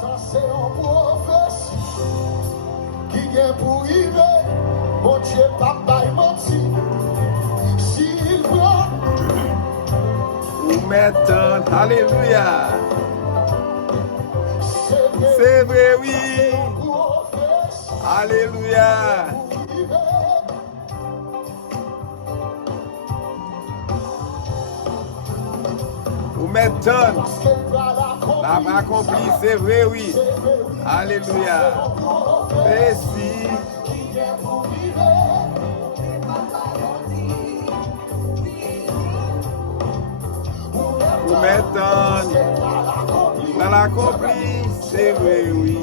Ça c'est un prophétie qui vient pour arriver. Mon Dieu, papa, il menti. S'il prend. Ou maintenant, alléluia. C'est vrai, oui. Alléluia. Ou maintenant, la accompli, c'est vrai, oui. Alléluia. Merci. Ou maintenant, la accompli, c'est vrai, oui.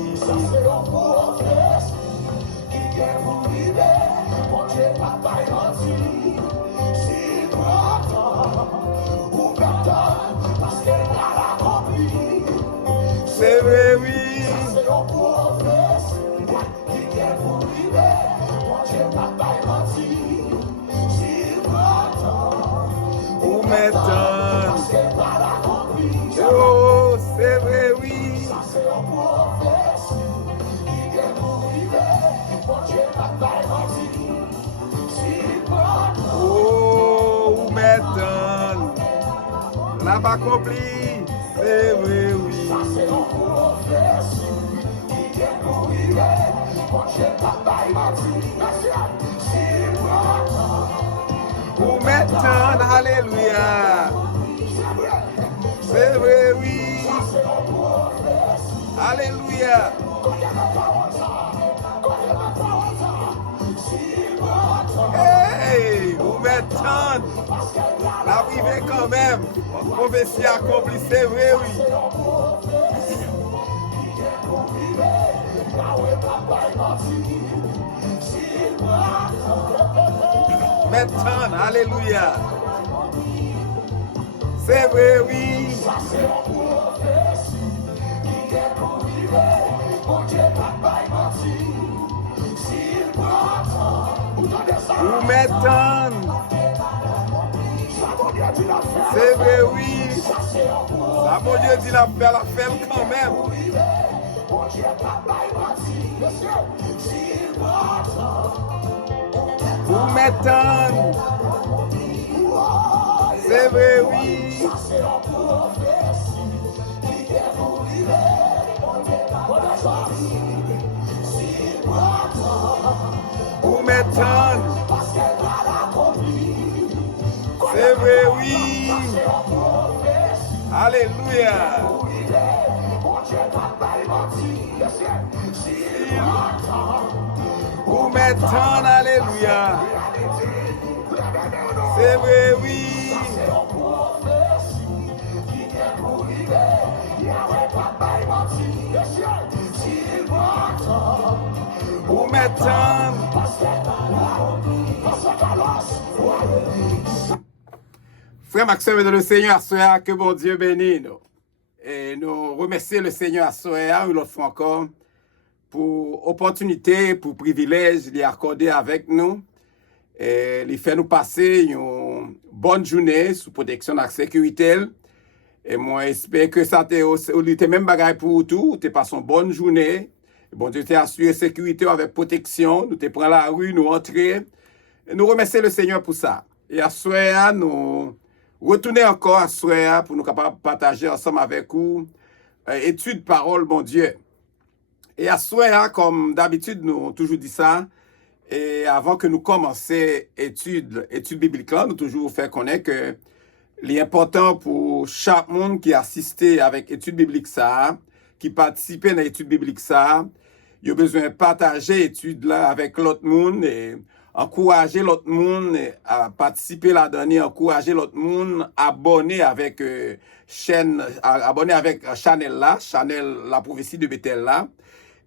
C'est vrai, oui. Ou maintenant. Oh, c'est vrai, oui. Oh, ou maintenant. La pas accompli, c'est vrai, oui. Ou maintenant, alléluia. C'est vrai, oui. Alléluia. Hey, ou maintenant, la privée quand même. Prophétie accomplie, c'est vrai, oui. Maintenant, alléluia. C'est vrai, oui. Ou maintenant. C'est vrai, oui. Ça, mon Dieu dit la fait quand même. Ou maintenant. C'est vrai, oui. Ou maintenant. C'est vrai, oui. Alléluia. Ou maintenant, alléluia. C'est vrai, oui. Ou maintenant. Frère Maxime de le Seigneur, soeur, que bon Dieu bénisse nous. Et nous remercions le Seigneur, soeur, une autre fois encore, pour opportunité, pour privilège qu'il a accordé avec nous. Et il fait nous passer une bonne journée sous protection et sécurité. Et moi, j'espère que ça t'est même bagaille pour tout. Tu passes une bonne journée. Bon Dieu t'a assuré sécurité avec protection. Nous te prenons la rue, nous entrer. Et nous remercions le Seigneur pour ça. Et à soir, nous retournons encore à soir pour nous capables de partager ensemble avec vous étude parole, bon Dieu. Et à soir, comme d'habitude, nous avons toujours dit ça. Et avant que nous commencions étude biblique, là, nous toujours fait connaître que l'important pour chaque monde qui assisté avec étude biblique ça, qui participait à l'étude biblique ça, il a besoin de partager l'étude là avec l'autre monde et encourager l'autre monde à participer là-dedans, encourager l'autre monde à abonner avec abonner avec Chanel là, Chanel la prophétie de Bethel là.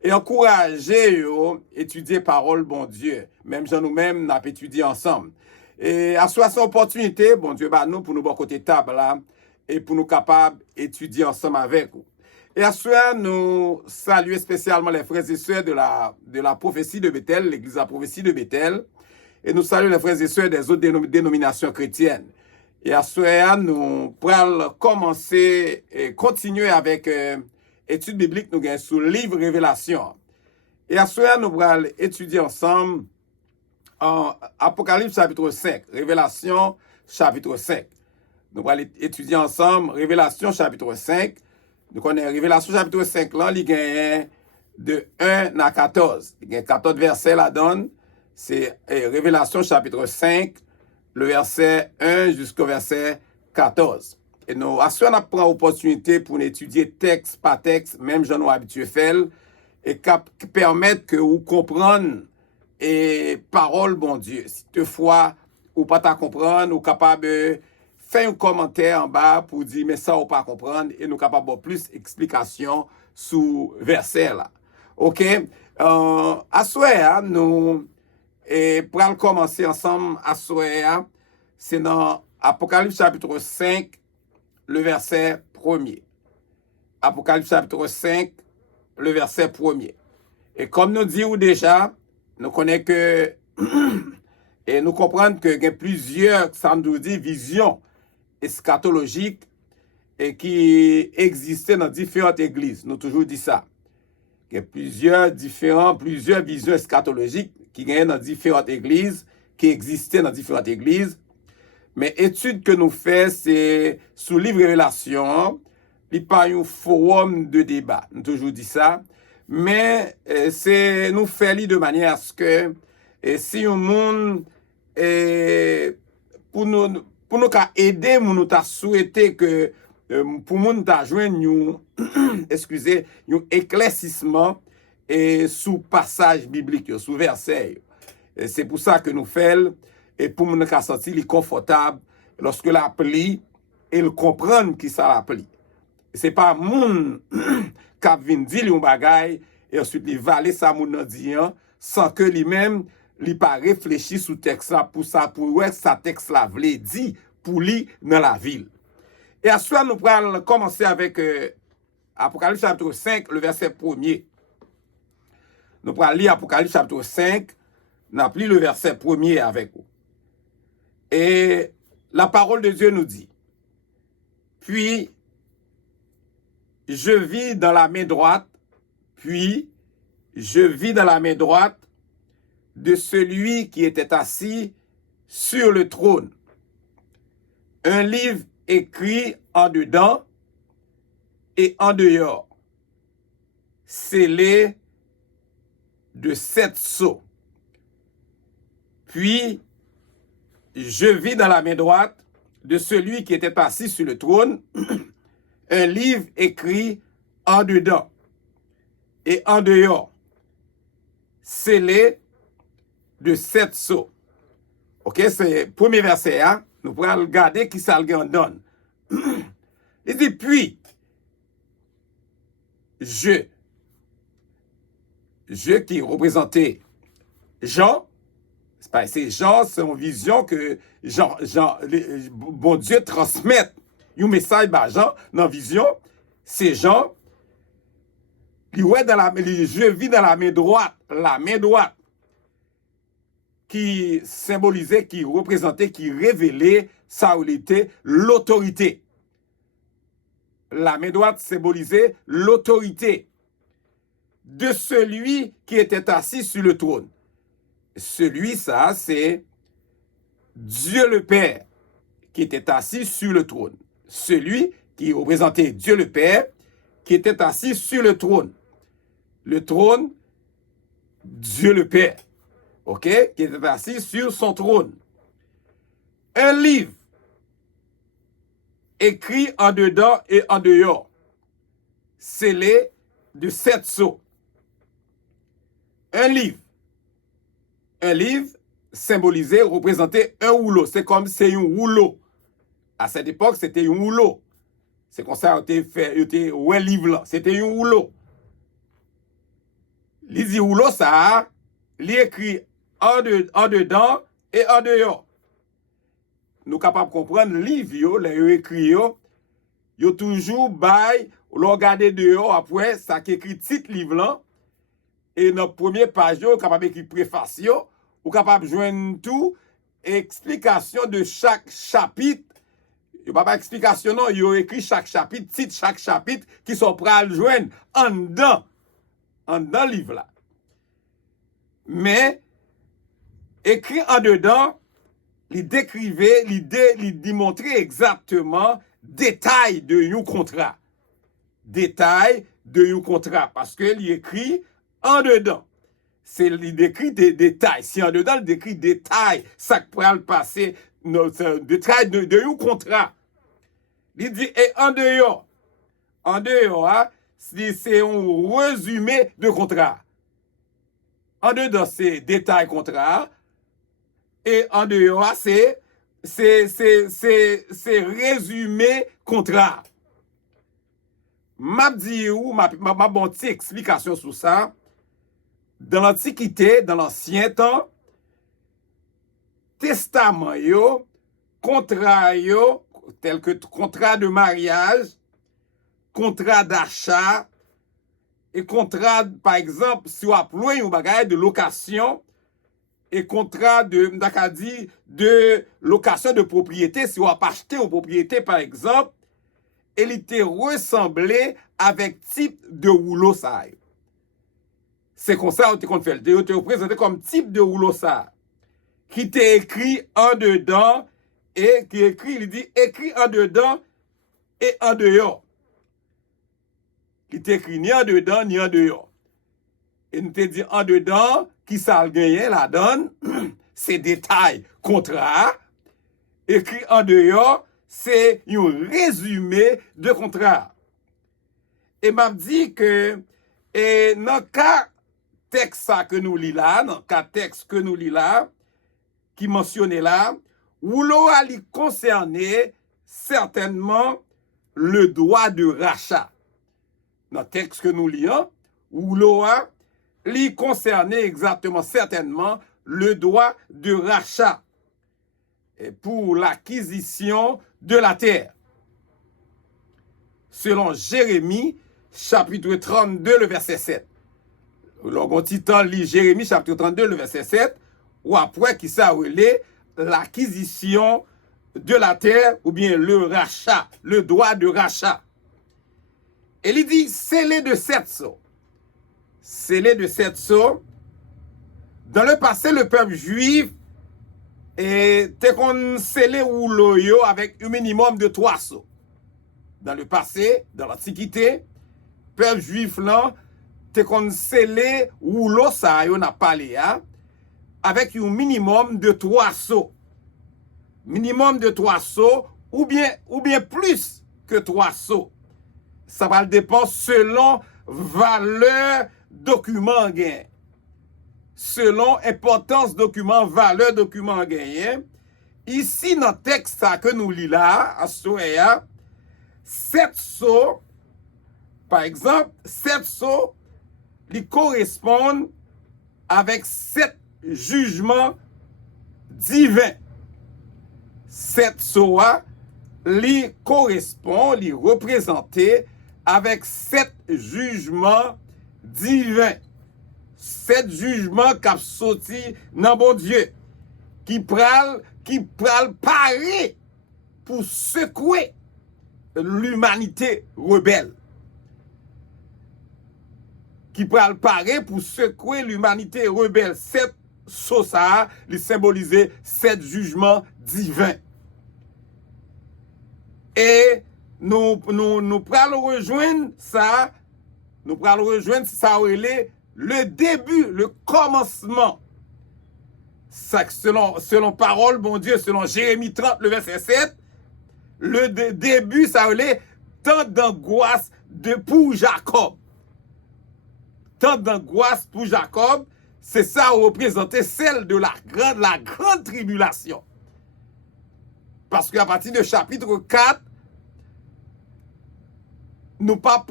Et encourager à étudier parole, bon Dieu. Même gens nous-mêmes, nous avons étudié ensemble. Et à soi son opportunité, bon Dieu, bah nous, pour nous bon côté table là, et pour nous capables d'étudier ensemble avec vous. Et à soi, nous saluons spécialement les frères et sœurs de la prophétie de Bethel, l'église de la prophétie de Bethel. Et nous saluons les frères et sœurs des autres dénominations chrétiennes. Et à soi, nous pourrons commencer et continuer avec étude biblique nous gagne sur le livre Révélation. Et à ce moment, nous allons étudier ensemble en Apocalypse chapitre 5, Révélation chapitre 5. Nous allons étudier ensemble Révélation chapitre 5. Nous connaissons Révélation chapitre 5 là, il gagne de 1 à 14. Il y a 14 versets là-dedans. C'est Révélation chapitre 5, le verset 1 jusqu'au verset 14. Et nous, à ce moment, on prend l'opportunité pour étudier texte par texte, même j'en ai habitué faire, et qui permettent que vous compreniez et parole, bon Dieu. Si toutefois, ou pas ta comprendre, ou capable de faire un commentaire en bas pour dire, mais ça, ou pas comprendre, et nous capable de plus d'explications sous verset là. OK? À soir, nous pour commencer ensemble à soir, c'est dans Apocalypse chapitre 5, le verset 1er. Apocalypse chapitre 5, le verset 1er. Et comme nous disons déjà, nous connaissons que et nous comprenons que il y a plusieurs, ça nous dit, visions eschatologiques et qui existaient dans différentes églises. Nous toujours dit ça. Il y a plusieurs visions eschatologiques qui gagnent dans différentes églises, qui existaient dans différentes églises. Mais l'étude que nous faisons, c'est sous le livre Révélation, il n'y a pas un forum de débat. Nous toujours dit ça. Mais c'est nous faisons de manière à ce que si un monde pour nous aider, nous t'a souhaité que pour nous t'a joindre excusez, un éclaircissement et sous passage biblique, sous verset. C'est pour ça que nous faisons et pour nous qu'a senti confortable lorsque la pli et le comprendre qui ça la pli. C'est pas moun qui vient dire un bagay et ensuite il valait ça moun dit sans que lui-même il pas réfléchi sous texte là pour ça pour ouais ça texte là vle dit pour lui dans la ville. Et à ce soir nous allons commencer avec Apocalypse chapitre 5 le verset 1er. Nous allons lire Apocalypse chapitre 5, nous allons lire le verset 1er avec vous. Et la parole de Dieu nous dit: puis je vis dans la main droite de celui qui était assis sur le trône un livre écrit en dedans et en dehors, scellé de 7 sceaux. Puis je vis dans la main droite de celui qui était assis sur le trône un livre écrit en dedans et en dehors, scellé de 7 sceaux. OK, c'est le premier verset, hein? Nous pourrons regarder qui ça le donne. Il dit, puis, je qui représentait Jean, c'est Jean, c'est une vision que bon Dieu transmet un message à Jean dans la vision, c'est Jean, je vis dans la main droite, qui symbolisait, qui représentait, qui révélait sa réalité, l'autorité. La main droite symbolisait l'autorité de celui qui était assis sur le trône. Celui, ça, c'est Dieu le Père qui était assis sur le trône. Celui qui représentait Dieu le Père qui était assis sur le trône. Le trône, Dieu le Père. OK? Qui était assis sur son trône. Un livre écrit en dedans et en dehors, scellé de 7 sceaux. Un livre symbolisait, représentait un rouleau. C'est comme si c'est un rouleau. À cette époque, c'était un rouleau. C'est comme ça qu'on fait un livre là. C'était un rouleau. Il dit rouleau, ça, il écrit en dedans et en dehors. Nous sommes capables de comprendre le livre, les écrits, ils toujours bail, on regarde dehors après, ça qui écrit titre livre là. Et dans la première page, on est capable d'écrire préface, on est capable de joindre tout, explication de chaque chapitre, Il n'y a pas d'explication, non. Il a écrit chaque chapitre, titre chaque chapitre, qui sont prêts à le joindre en dedans le livre là. Mais, écrit en dedans, il décrivait, il démontrait exactement détail de un contrat. Détail de un contrat. Parce qu'il écrit en dedans. Il décrit des détails. Si en dedans, il décrit détail, ça pourra le passer, détail de un contrat. Il dit, et en dehors, hein, c'est un résumé de contrat. En dedans, c'est détail contrat. Et en dehors, c'est résumé contrat. M'a dit ou m'a bon petite explication sur ça. Dans l'Antiquité, dans l'Ancien temps, testament yo, contrat yo, tel que contrat de mariage, contrat d'achat, et contrat, par exemple, si on a loué un bagage de location, et contrat de location de propriété, si on a acheté une propriété, par exemple, elle était ressemblée avec type de rouleau ça. C'est comme ça qu'on fait. Il était représenté comme type de rouleau ça. Qui était écrit en dedans, et qui écrit, il dit écrit en dedans et en dehors. Qui était écrit ni en dedans ni en dehors. Et nous te dit en dedans, qui ça le gagne la donne, c'est détail contrat. Écrit en dehors, c'est un résumé de contrat. Et m'a dit que, et dans le cas texte que nous lisons là, dans le cas texte que nous lisons là, qui mentionnait là, où l'on a concerné certainement le droit de rachat. Dans le texte que nous lisons, où l'on a concerné exactement certainement le droit de rachat pour l'acquisition de la terre. Selon Jérémie, chapitre 32, le verset 7. Lorsqu'on titan lit Jérémie, chapitre 32, le verset 7, ou après qui ça relève l'acquisition de la terre, ou bien le rachat, le droit de rachat. Et il dit, scellé de 7 sceaux. Scellé de 7 sceaux. Dans le passé, le peuple juif était scellé ou loyo avec un minimum de 3 sceaux. Dans le passé, dans l'Antiquité, le peuple juif là, était scellé ou l'eau ça, on a parlé, hein, avec un minimum de 3 sceaux. Minimum de 3 sceaux, ou bien plus que 3 sceaux. Ça va dépendre selon valeur document gagné. Selon importance document, valeur document gagné. Ici, dans le texte que nous lisons là, à Soya, 7 sceaux, par exemple, 7 sceaux, ils correspondent avec 7 jugements divins. 7 sceaux, ils correspondent, ils représentent avec 7 jugements divins. 7 jugements qui ont sorti dans bon Dieu, qui pral parer pour secouer l'humanité rebelle. Qui pral parer pour secouer l'humanité rebelle. 7 sauces, ils symbolisaient 7 jugements divins. Et nous pral rejoindre ça, le début, le commencement. Ça, selon parole, bon Dieu, selon Jérémie 30, le verset 7, le début, ça relait tant d'angoisse pour Jacob. Tant d'angoisse pour Jacob, c'est ça représentait celle de la grande tribulation. Parce qu'à partir du chapitre 4, nous pas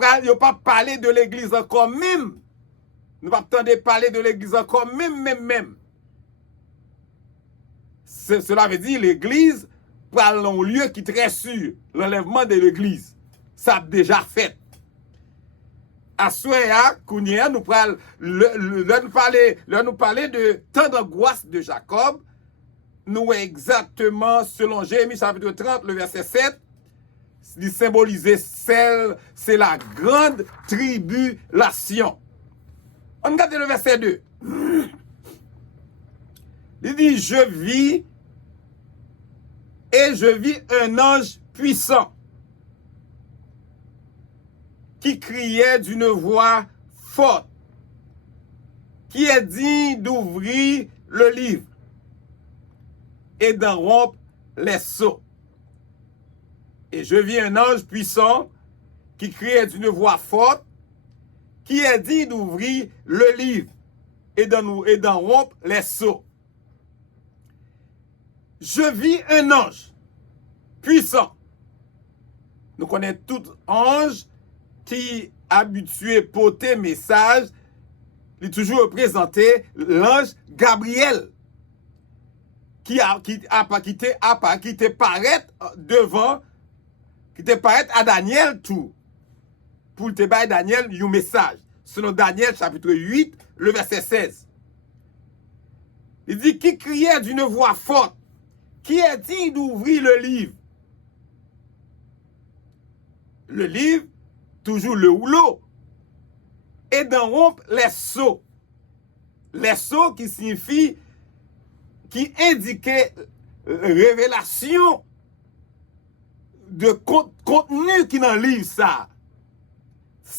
parler de l'église encore même. Nous pas attendre parler de l'église encore même. Cela veut dire l'église parle un lieu qui est très sûr. L'enlèvement de l'église. Ça a déjà fait. À Soya, Kounia, nous parler de tant d'angoisse de Jacob. Nous exactement, selon Jérémie chapitre 30, le verset 7, il symbolisait celle, c'est la grande tribulation. On regarde le verset 2. Il dit, je vis un ange puissant qui criait d'une voix forte, qui est digne d'ouvrir le livre et d'en rompre les sceaux. Et je vis un ange puissant qui criait d'une voix forte, qui est digne d'ouvrir le livre et d'en rompre les sceaux. Je vis un ange puissant. Nous connaissons tout ange qui habitué porter message, il est toujours représenté l'ange Gabriel qui te paraît devant, qui te paraît à Daniel tout, pour te bailler Daniel un message. Selon Daniel chapitre 8, le verset 16. Il dit, qui criait d'une voix forte, qui est digne d'ouvrir le livre. Le livre, toujours le rouleau, et d'en rompre les sceaux. Les sceaux qui signifient, qui indiquaient révélation de contenu qui dans le livre ça.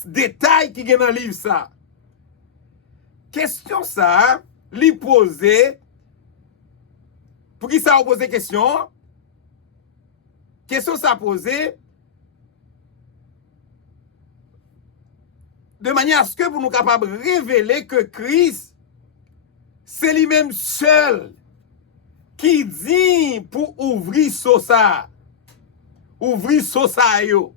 Détail qui est dans le livre ça. Question ça, lui poser. Pour qui ça a posé question? Question ça a posé de manière à ce que pour nous capables de révéler que Christ, c'est lui-même seul qui dit pour ouvrir ça. Ouvrir ça yo.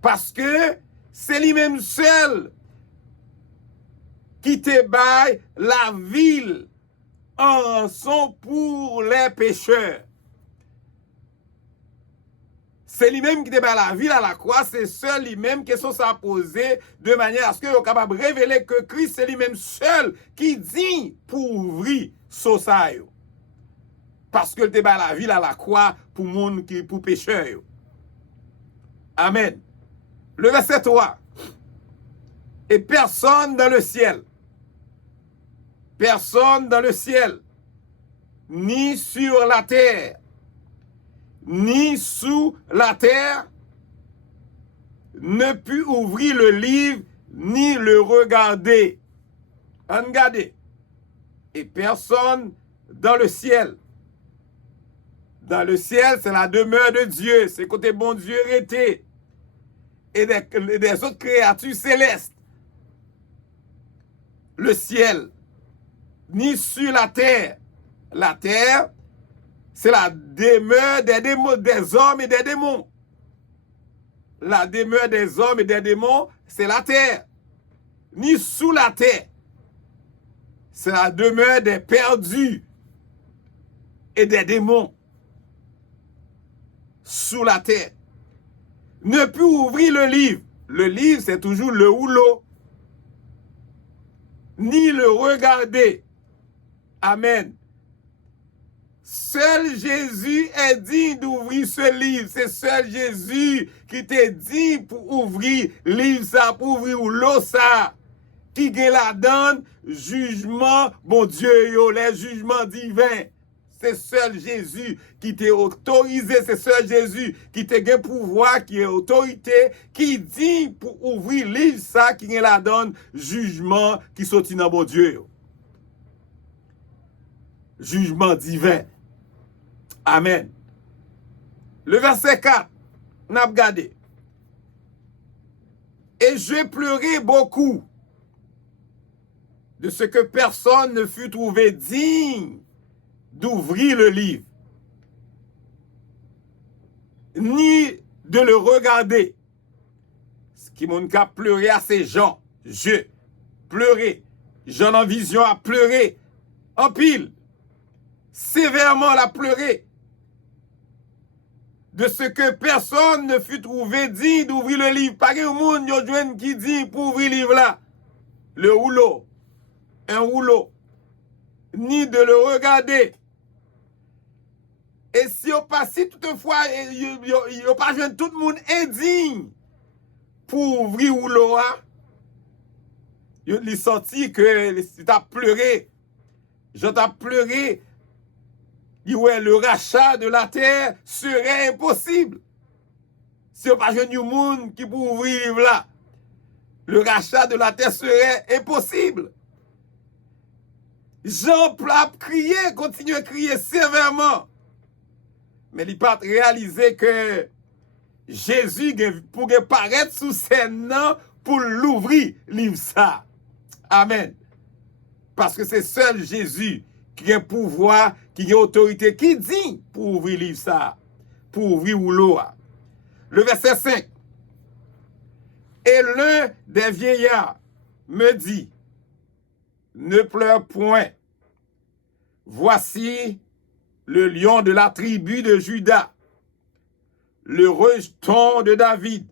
Parce que c'est lui-même seul qui te baille la ville en rançon pour les pécheurs. C'est lui-même qui te baille la ville à la croix, c'est seul lui-même qui sont ça posé de manière à ce que vous capable de révéler que Christ c'est lui-même seul qui dit pour ouvrir ça yo. Parce que le te baille la ville à la croix pour monde qui pour pécheurs yo. Amen. Le verset 3. Et personne dans le ciel, ni sur la terre, ni sous la terre, ne put ouvrir le livre, ni le regarder. Regardez. Et personne dans le ciel. Dans le ciel, c'est la demeure de Dieu. C'est côté bon Dieu était. Et des autres créatures célestes. Le ciel, ni sur la terre. La terre, c'est la demeure des hommes et des démons. La demeure des hommes et des démons, c'est la terre. Ni sous la terre. C'est la demeure des perdus et des démons. Sous la terre. Ne peut ouvrir le livre. Le livre, c'est toujours le rouleau. Ni le regarder. Amen. Seul Jésus est digne d'ouvrir ce livre. C'est seul Jésus qui te dit pour ouvrir le livre ça, pour ouvrir rouleau ça. Qui gagne la donne, jugement, bon Dieu, yo, les jugements divins. C'est seul Jésus qui t'a autorisé, c'est seul Jésus qui t'a un pouvoir, qui est autorité, qui dit pour ouvrir le livre ça, qui la donne jugement qui sortit dans bon Dieu. Jugement divin. Amen. Le verset 4, on a regardé. Et je pleurais beaucoup de ce que personne ne fut trouvé digne d'ouvrir le livre, ni de le regarder. Ce qui m'a pleuré à ces gens, je pleurais, j'en en vision à pleurer, en pile, sévèrement la pleurer, de ce que personne ne fut trouvé digne d'ouvrir le livre. Pas que monde yo joine qui dit pour ouvrir le livre là, le rouleau, un rouleau, ni de le regarder. Et si on passe, si toutefois, on pas jeune tout le monde indigne pour ouvrir ou l'eau, il sorti que il t'a pleuré. Je t'ai pleuré. Ouais, le rachat de la terre serait impossible. Si on pas jeune monde qui pour ouvrir livre là, le rachat de la terre serait impossible. Jean a crié, continue à crier sévèrement. Mais il n'a pas réalisé que Jésus pourrait paraître sous scène pour l'ouvrir, livre ça. Amen. Parce que c'est seul Jésus qui a pouvoir, qui a autorité, qui dit pour ouvrir livre ça, pour ouvrir l'eau. Le verset 5. Et l'un des vieillards me dit, ne pleure point. Voici le lion de la tribu de Juda, le rejeton de David,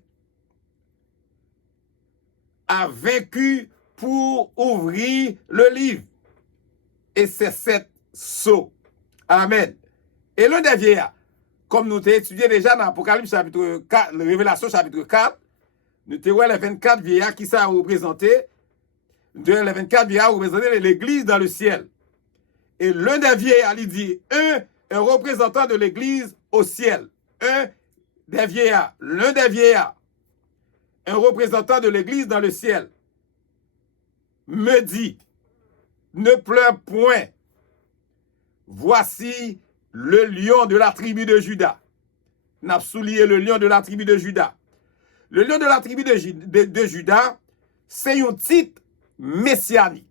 a vaincu pour ouvrir le livre. Et c'est 7 sceaux. Amen. Et l'un des vieillards, comme nous t'ai étudié déjà dans l'Apocalypse chapitre 4, la Révélation chapitre 4, nous t'ai les 24 vieillards qui ça a représenté. Les 24 vieillards représentaient l'église dans le ciel. Et l'un des vieillards, il dit, un représentant de l'église au ciel. Un des vieillards, l'un des vieillards, un représentant de l'église dans le ciel, me dit, ne pleure point. Voici le lion de la tribu de Juda. N'a souligné le lion de la tribu de Juda. Le lion de la tribu de Juda, c'est un titre messianique.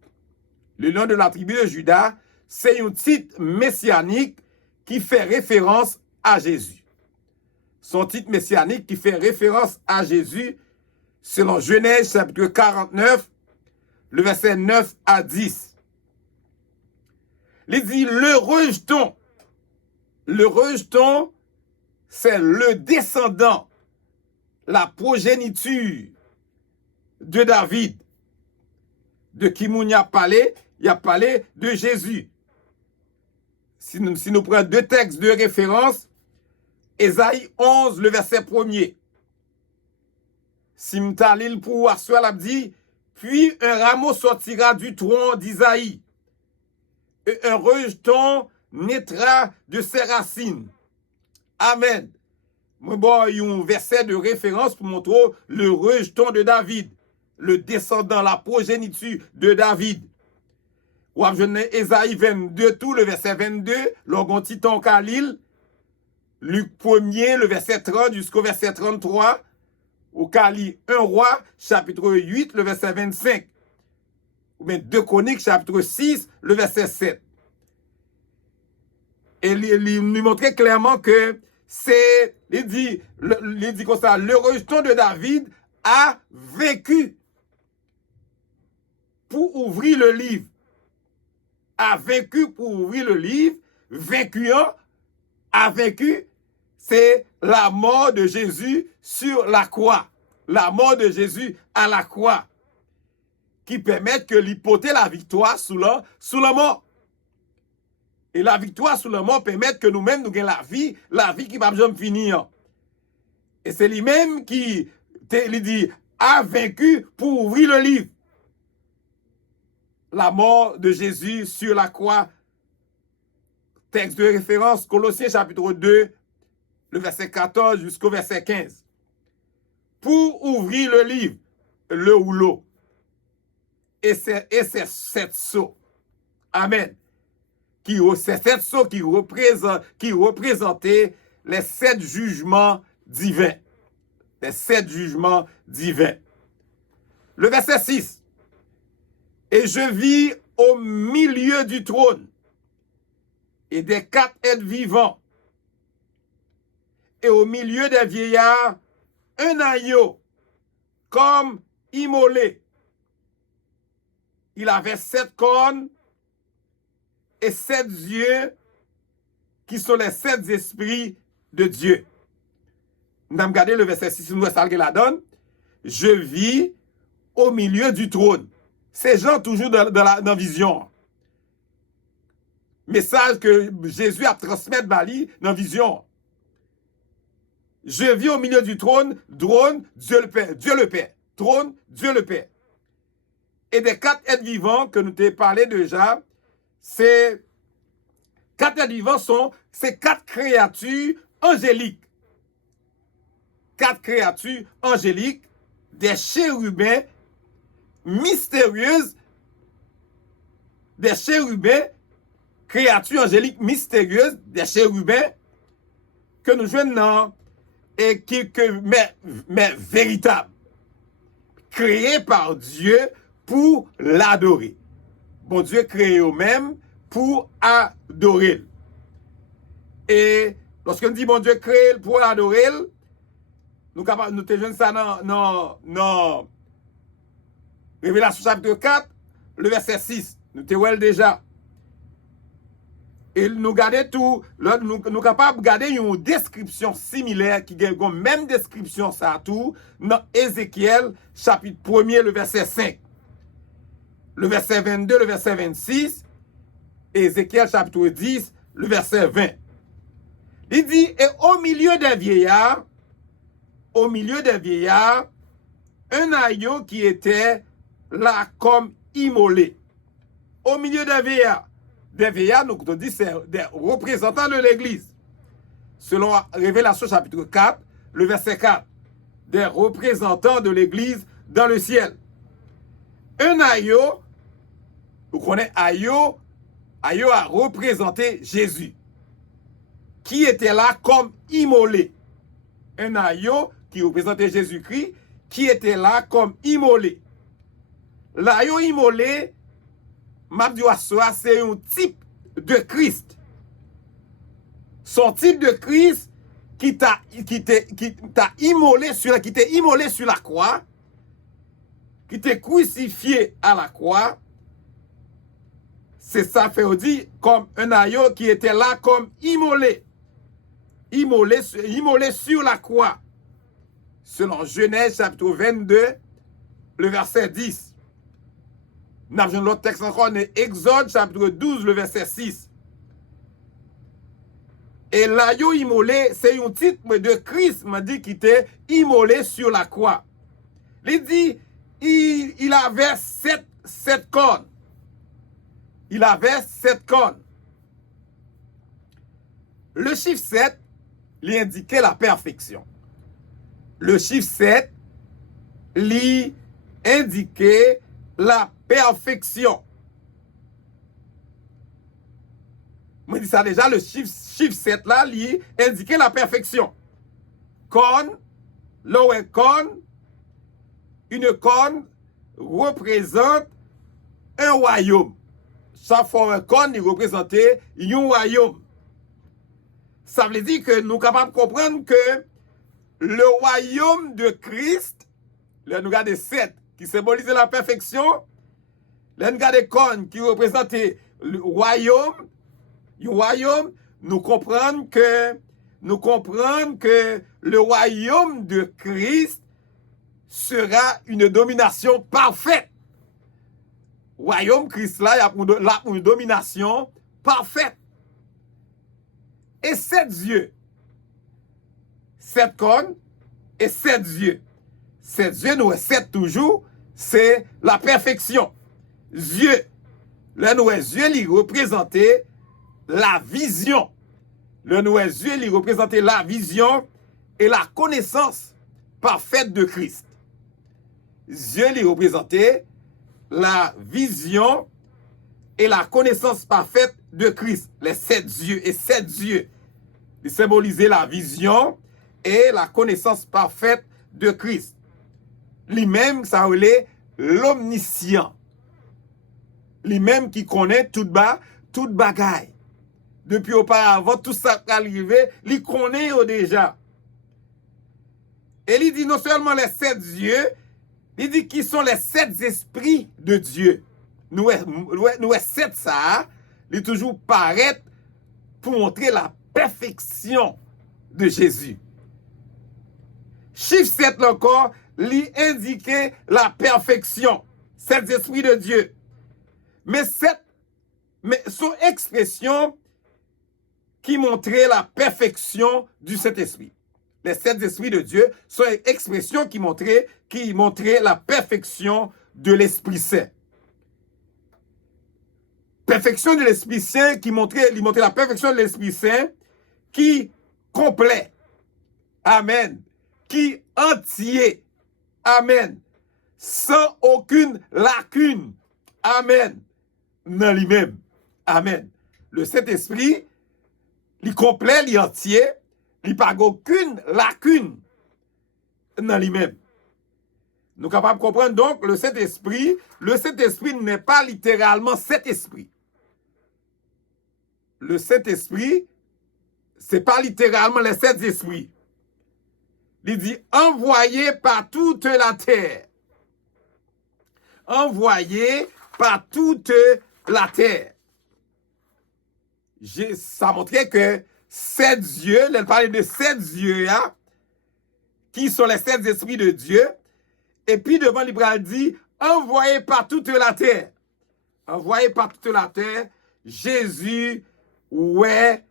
Le lion de la tribu de Juda, c'est un titre messianique qui fait référence à Jésus. Son titre messianique qui fait référence à Jésus, selon Genèse chapitre 49, le verset 9 à 10. Il dit, le rejeton. Le rejeton, c'est le descendant, la progéniture de David. De qui il a parlé de Jésus. Si nous prenons deux textes de référence, Ésaïe 11, le verset 1er. Si m'talil pour asseoir la dit, puis un rameau sortira du tronc d'Isaïe, et un rejeton naîtra de ses racines. Amen. Bon, il y a un verset de référence pour montrer le rejeton de David, le descendant, la progéniture de David. Ou je Ésaïe 22, tout le verset 22, l'orgon titan Khalil, Luc 1er, le verset 30 jusqu'au verset 33, ou Kali 1 roi, chapitre 8, le verset 25, ou bien 2 Chroniques, chapitre 6, le verset 7. Et il nous montrait clairement que c'est, il dit comme ça, le rejeton de David a vaincu pour ouvrir le livre. A vaincu pour ouvrir le livre, vainquant, a vaincu, c'est la mort de Jésus sur la croix. La mort de Jésus à la croix. Qui permet que l'hypothèse la victoire sous la mort. Et la victoire sous la mort permet que nous-mêmes nous gagnons la vie qui va jamais finir. Et c'est lui-même qui dit, a vaincu pour ouvrir le livre. La mort de Jésus sur la croix. Texte de référence, Colossiens chapitre 2, le verset 14 jusqu'au verset 15. Pour ouvrir le livre, le rouleau. Et c'est 7 sceaux. Amen. C'est 7 sceaux qui représentaient les 7 jugements divins. Les 7 jugements divins. Le verset 6. Et je vis au milieu du trône et des 4 êtres vivants et au milieu des vieillards un agneau comme immolé. Il avait 7 cornes et 7 yeux qui sont les 7 esprits de Dieu. Nous avons regardé le verset 6, nous allons la donne. Je vis au milieu du trône. C'est Jean toujours dans la vision. message que Jésus a transmis Bali dans la vision. Je vis au milieu du trône, Dieu le Père, Dieu le Père. Trône, Dieu le Père. Et des 4 êtres vivants que nous t'ai parlé déjà, ces 4 êtres vivants sont ces 4 créatures angéliques. 4 créatures angéliques, des chérubins mystérieuses, des chérubins, créatures angéliques mystérieuses, des chérubins que nous jouons dans et mais véritables, créés par Dieu pour l'adorer. Bon Dieu créé eux-mêmes pour adorer. Et lorsque nous dit bon Dieu créé pour l'adorer, nous te jouons ça dans Révélation chapitre 4, le verset 6. Nous te voyons déjà. Et nous gardons tout, nous capables de garder une description similaire qui a la même description ça tout dans Ézéchiel chapitre 1er le verset 5. Le verset 22, le verset 26, Ézéchiel chapitre 10, le verset 20. Il dit, et au milieu des vieillards, un agneau qui était là comme immolé. Au milieu des vieillards, nous te dit, c'est des représentants de l'Église. Selon Révélation chapitre 4, le verset 4. Des représentants de l'Église dans le ciel. Un agneau, vous connaissez agneau a représenté Jésus, qui était là comme immolé. Un agneau qui représentait Jésus-Christ, qui était là comme immolé. L'agneau immolé, c'est un type de Christ. Son type de Christ qui t'a immolé sur la croix, qui t'est crucifié à la croix. C'est ça fait dire comme un agneau qui était là comme immolé sur la croix. Selon Genèse chapitre 22, le verset 10. Nous avons l'autre texte encore, Exode chapitre 12, le verset 6. Et l'agneau immolé, c'est un titre de Christ, m'a dit qu'il était immolé sur la croix. Il dit, il avait 7 cornes. Il avait 7 cornes. Le chiffre 7, lui indiquait la perfection. Le chiffre 7, lui indiquait la perfection. Moi, dis ça déjà, le chiffre 7 là, lui indiquait la perfection. Corne, lower corne, une corne représente un royaume. Chaque fois un corne, il représentait un royaume. Ça veut dire que nous sommes capables de comprendre que le royaume de Christ, là nous regardons 7 qui symbolisait la perfection, là nous regardons corne qui représentait le royaume, nous comprenons que le royaume de Christ sera une domination parfaite. Royaume Christ là, il y a une domination parfaite. Et 7 yeux, 7 cornes et 7 yeux. 7 yeux, nous 7 toujours, c'est la perfection. Yeux, le nouveau yeux, il représentait la vision. Le nouveau yeux, il représentait la vision et la connaissance parfaite de Christ. Yeux, il représentait la vision et la connaissance parfaite de Christ. Les 7 yeux et 7 yeux, ils symbolisaient la vision et la connaissance parfaite de Christ. Lui-même, ça relait l'omniscient. Lui-même qui connaît toute bagaille. Depuis auparavant, tout ça qui arrivé, il connaît déjà. Et il dit non seulement les 7 yeux, il dit qui sont les 7 esprits de Dieu. Nous 7 ça, il toujours paraît pour montrer la perfection de Jésus. Chiffre 7 encore, lui indiquait la perfection. 7 esprits de Dieu. Mais 7 mais son expression qui montrait la perfection du Saint-Esprit. Les 7 esprits de Dieu sont une expression qui montrait la perfection de l'Esprit Saint. Perfection de l'Esprit Saint qui montrait la perfection de l'Esprit Saint qui complet. Amen. Qui entier. Amen. Sans aucune lacune. Amen. Dans lui-même. Amen. Le Saint-Esprit, il complet, il entier, il n'a pas aucune lacune dans lui-même. Nous sommes capables de comprendre donc le Saint-Esprit n'est pas littéralement cet esprit. Le Saint-Esprit, ce n'est pas littéralement les 7 esprits. Il dit envoyé par toute la terre. Envoyé par toute la terre. Ça montrait que 7 yeux, elle parlait de 7 yeux, hein, qui sont les 7 esprits de Dieu. Et puis devant l'Ibrahim dit, envoyé par toute la terre. Envoyé par toute la terre, Jésus, ouais,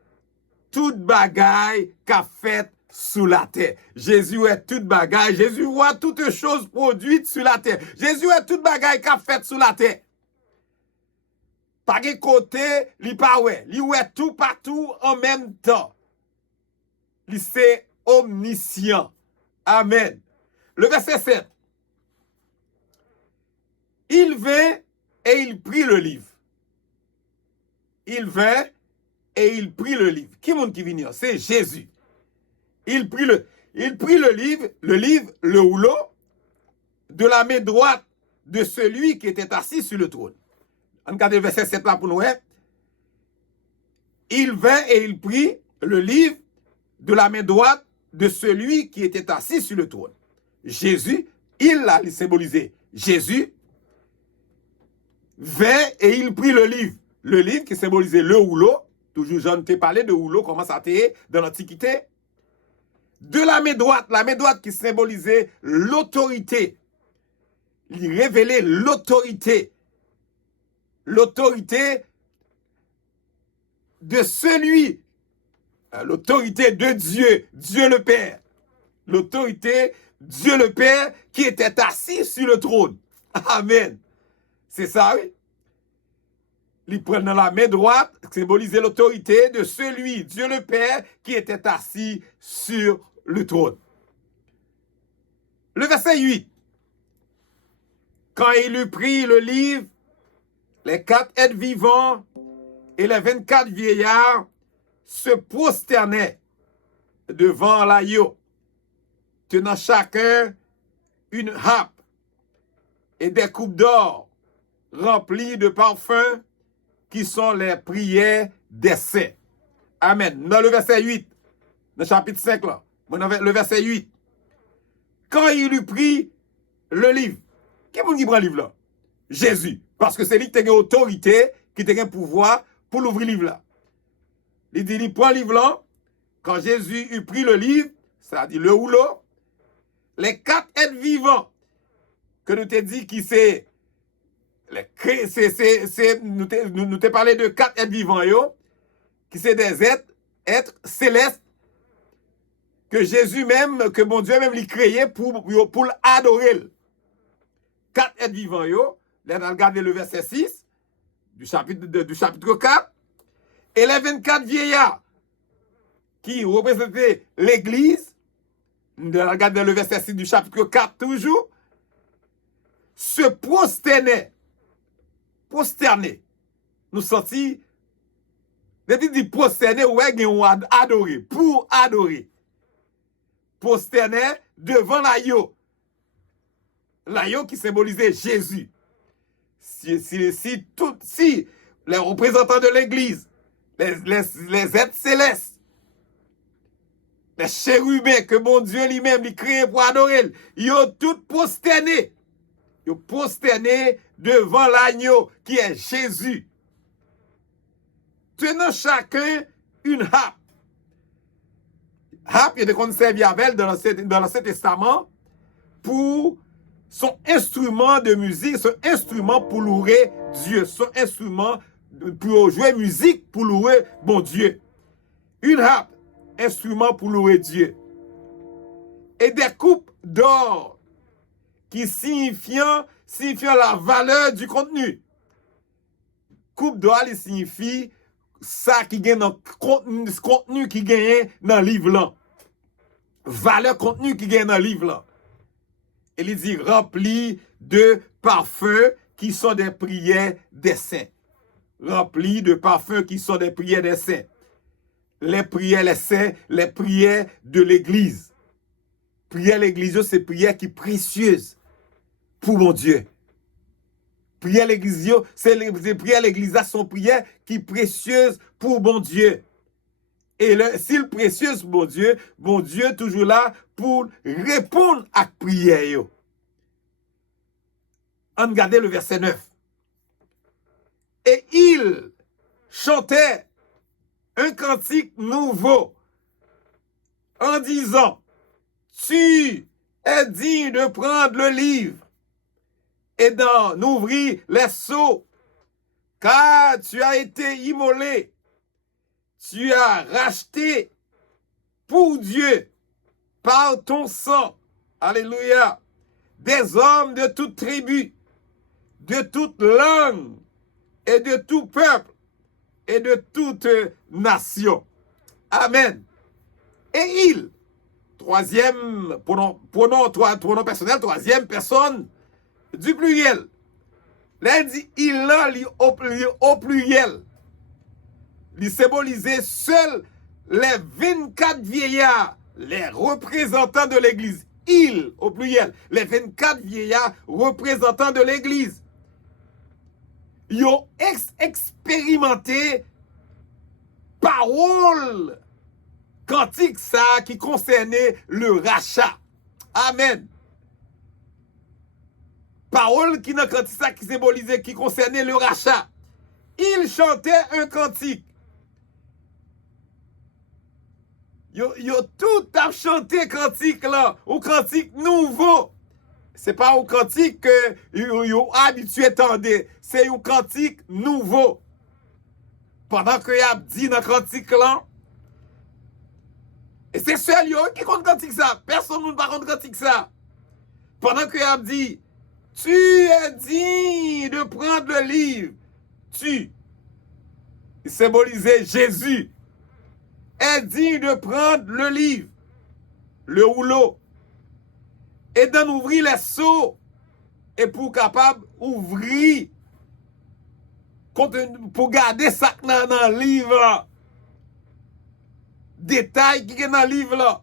toute bagaille qu'a fait sous la terre. Jésus est toute bagaille. Jésus voit toutes choses produites sur la terre. Jésus est toute bagaille qu'a fait sous la terre. Par quel côté, il pas ouais. Il est tout partout en même temps. Il c'est omniscient. Amen. Le verset 7. Il vint et il prit le livre. Il vint et il prit le livre. Qui est-ce qui vient? C'est Jésus. Il prit le livre, le rouleau, de la main droite de celui qui était assis sur le trône. On regarde le verset 7 là pour nous. Il vint et il prit le livre de la main droite de celui qui était assis sur le trône. Jésus, il symbolisé. Jésus vint et il prit le livre. Le livre qui symbolisait le rouleau. Toujours, j'en t'ai parlé de rouleau, comment ça était dans l'Antiquité. De la main droite qui symbolisait l'autorité. Il révélait l'autorité. L'autorité de celui, l'autorité de Dieu, Dieu le Père. L'autorité, Dieu le Père, qui était assis sur le trône. Amen. C'est ça, oui. Il prend dans la main droite, symboliser l'autorité de celui, Dieu le Père, qui était assis sur le trône. Le verset 8. Quand il eut pris le livre, les 4 êtres vivants et les 24 vieillards se prosternaient devant l'agneau, tenant chacun une harpe et des coupes d'or remplies de parfums qui sont les prières des saints. Amen. Dans le verset 8, dans le chapitre 5, là, le verset 8. Quand il eut pris le livre, qui est-ce qui prend le livre là? Jésus. Parce que c'est lui qui a une autorité, qui a un pouvoir pour l'ouvrir le livre là. Il dit, il prend le livre là. Quand Jésus eut pris le livre, ça dit le rouleau, les 4 êtres vivants, que nous t'ai dit qui c'est, nous t'ai parlé de 4 êtres vivants, yo, qui c'est des êtres célestes, que Jésus même, que mon Dieu même l'a créé pour l'adorer. 4 êtres vivants, yo. Là, on a regardé le verset 6 du chapitre 4. Et les 24 vieillards qui représentaient l'Église, on a regardé le verset 6 du chapitre 4 toujours, se prosternaient. Nous sentis, depuis dit prosterner, ouais, on adorer, pour adorer. Prosternaient devant l'agneau. L'agneau qui symbolisait Jésus. Si les représentants de l'Église, les êtres célestes, les chérubins que mon Dieu lui-même lui créé pour adorer, ils ont tous prosterné. Ils ont prosterné devant l'agneau qui est Jésus. Tenant chacun une harpe. Harpe, il y a des qu'on servi avec dans l'Ancien Testament pour son instrument de musique, son instrument pour louer Dieu, son instrument pour jouer musique pour louer bon Dieu. Une harpe, instrument pour louer Dieu. Et des coupes d'or qui signifiant la valeur du contenu. Coupe d'or, il signifie ça qui gagne dans contenu qui gagne dans le livre là. Valeur contenu qui gagne dans le livre là. Et il dit rempli de parfums qui sont des prières des saints. Rempli de parfums qui sont des prières des saints. Les prières des saints, les prières de l'église. Prière l'église, c'est prière qui est précieuse pour mon Dieu. Prière l'église, c'est prière l'église, sont prières qui est précieuse pour mon Dieu. Et s'il précieuse pour mon Dieu toujours là pour répondre à la prière. On regarde le verset 9. Et il chantait un cantique nouveau en disant, tu es digne de prendre le livre et d'en ouvrir les sceaux, car tu as été immolé, tu as racheté pour Dieu par ton sang, alléluia, des hommes de toute tribu, de toute langue et de tout peuple et de toute nation. Amen. Et il, troisième, pronom personnel, troisième personne du pluriel. Là, il dit, il a au pluriel. Il symbolisait seuls les 24 vieillards, les représentants de l'église. Il, au pluriel, les 24 vieillards représentants de l'église. Ils ont expérimenté parole cantique ça qui concernait le rachat. Amen. Parole qui n'a cantique ça qui symbolisait, qui concernait le rachat. Il chantait un cantique. Yo tout a chanté cantique là, ou cantique nouveau. C'est pas un cantique que yo habitué tendez, c'est un cantique nouveau. Pendant que y a dit dans cantique là, et c'est seul yo qui compte cantique ça, personne ne va compte cantique ça. Pendant que y a dit, tu es digne de prendre le livre, il symbolisait Jésus, est digne de prendre le livre, le rouleau, et d'en ouvrir les sceaux, et pour capable ouvrir, pour garder ça dans le livre, détails qui est dans le livre là.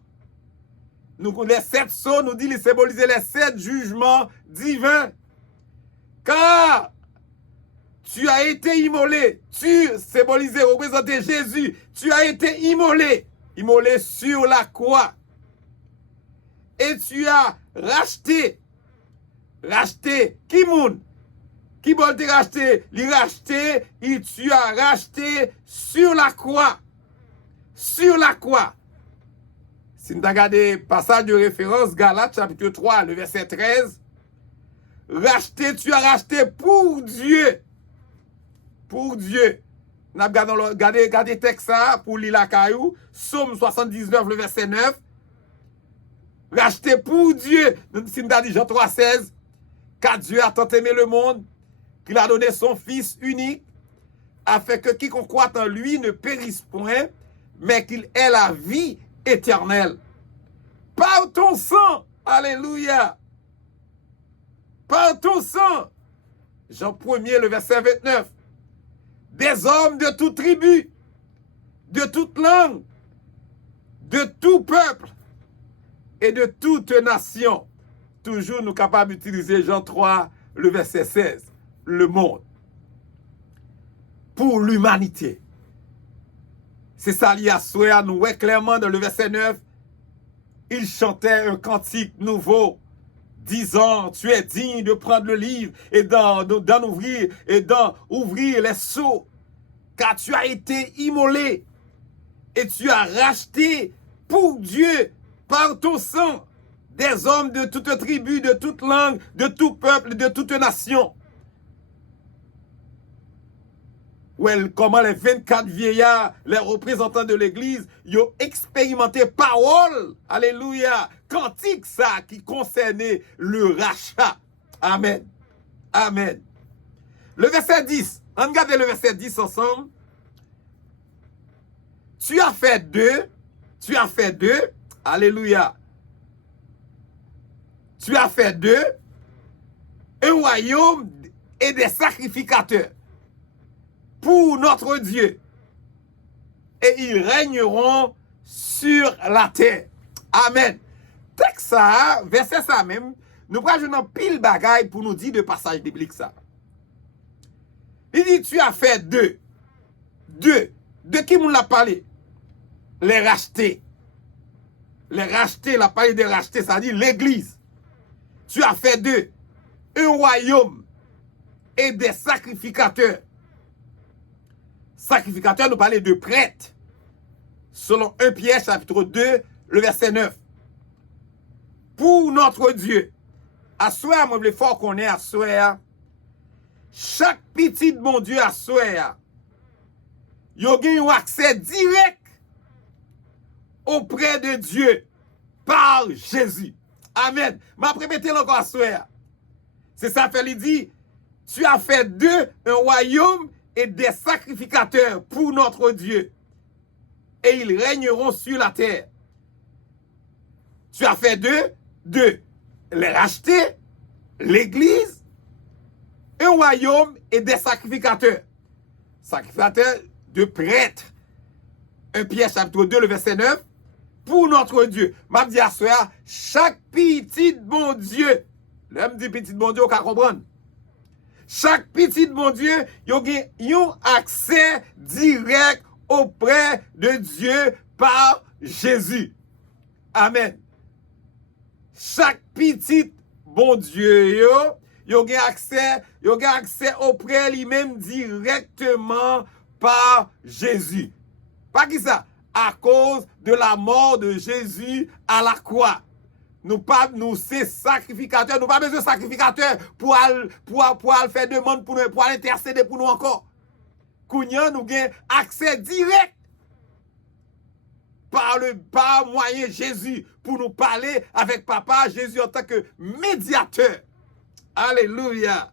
Nous, les 7 sceaux, nous dit, il symbolisait les 7 jugements divins. Car tu as été immolé, tu symbolisais, représentais Jésus, tu as été immolé sur la croix. Et tu as racheté, qui moun? Qui veut te racheter? Il racheté, et tu as racheté sur la croix. Sur la croix. Si nous regardons passage de référence, Galates chapitre 3, le verset 13, racheté, tu as racheté pour Dieu. Pour Dieu. Nous avons regardé le texte pour lire la caillou, Psaume 79, le verset 9. Racheté pour Dieu. Si nous avons dit Jean 3, 16, car Dieu a tant aimé le monde, qu'il a donné son Fils unique, afin que quiconque croit en lui ne périsse point, mais qu'il ait la vie éternelle. Par ton sang, alléluia. Par ton sang. Jean 1er, le verset 29. Des hommes de toute tribu, de toute langue, de tout peuple et de toute nation. Toujours nous capables d'utiliser Jean 3, le verset 16. Le monde. Pour l'humanité. C'est ça lié à soi, nous voyons clairement dans le verset 9. Il chantait un cantique nouveau, disant, tu es digne de prendre le livre et d'en ouvrir les sceaux, car tu as été immolé et tu as racheté pour Dieu par ton sang des hommes de toute tribu, de toute langue, de tout peuple, de toute nation. comment les 24 vieillards, les représentants de l'Église, ils ont expérimenté parole, alléluia, cantique ça qui concernait le rachat. Amen. Amen. Le verset 10, on regarde le verset 10 ensemble. Tu as fait d'eux, alléluia. Tu as fait d'eux un royaume et des sacrificateurs pour notre Dieu. Et ils régneront sur la terre. Amen. Texte ça, verset ça même, nous prenons pile bagaille pour nous dire de passage biblique ça. Il dit, tu as fait d'eux. De qui nous l'a parlé? Les rachetés. Les rachetés, il a parlé de rachetés, ça dit l'Église. Tu as fait d'eux un royaume et des sacrificateurs. Sacrificateurs, nous parlons de prêtres. Selon 1 Pierre, chapitre 2, le verset 9. Pour notre Dieu. À soi, moi, le fort qu'on est à soi, chaque petit bon Dieu à soi, il y a un accès direct auprès de Dieu par Jésus. Amen. Ma répéter encore à soi. C'est ça, il dit, tu as fait d'eux un royaume et des sacrificateurs pour notre Dieu. Et ils régneront sur la terre. Tu as fait d'eux les racheter, l'Église, un royaume et des sacrificateurs. Sacrificateurs de prêtres. 1 Pierre chapitre 2, le verset 9. Pour notre Dieu. M'a dit à soi, chaque petit bon Dieu, l'homme dit petit bon Dieu, on peut comprendre. Chaque petit bon Dieu, il y a un accès direct auprès de Dieu par Jésus. Amen. Chaque petit bon Dieu, il y a accès auprès lui-même directement par Jésus. Pas qui ça? À cause de la mort de Jésus à la croix. Nous c'est sacrificateurs, nous pas besoin de sacrificateurs pour aller faire demande pour nous, pour aller intercéder pour nous encore. Kounya nous avons accès direct par moyen Jésus pour nous parler avec papa Jésus en tant que médiateur. Alléluia.